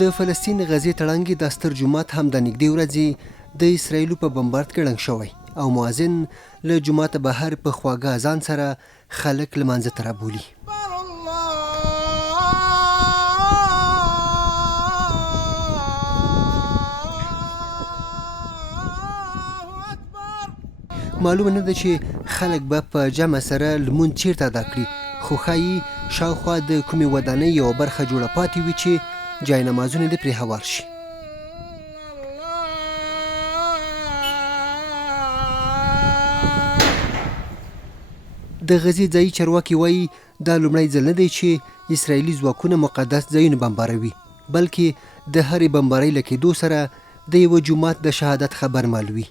د فلسطین غزې تړانګې د ستر جومات هم د نږدې ورځې د اسرایلو په بمبارد کې ړنګ شوی او مؤذن له جوماته بهر په خواږه اذان سره خلک لمانځه ته رابولي. معلومه نه ده چې خلک به په جمع سره لمونځ چیرته ادا کړي، خو ښایي شاوخوا د کومې ودانۍ یوه برخه جوړه پاتې وي چې جای نمازونه دې پرې هوار شي. د غزې ځایي چارواکي وایي دا لومړی ځل نه دی چې اسرائیلي ځواکونه مقدس ځایونه بمباروي، بلکې د هرې بمبارۍ له کېدو سره د یوه جومات د شهادت خبر معلوي.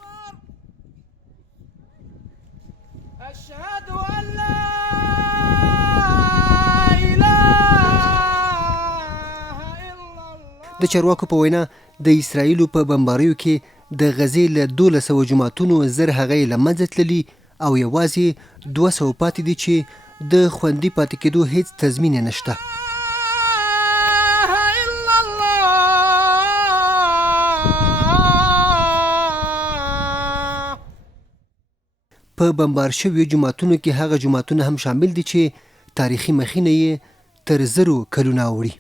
د چارواکو په وینا د اسرائیلو په بمباریو کې د غزې له 1200 جوماتونو زر هغه یې له منځه تللي او یوازې 200 پاتې دي چې د خوندي پاتې کېدو هیڅ تضمین یې نشته. په بمبار شویو جوماتونو کې هغه جوماتونه هم شامل دي چې تاریخي مخینه یې تر 1000 کلونه اوړي.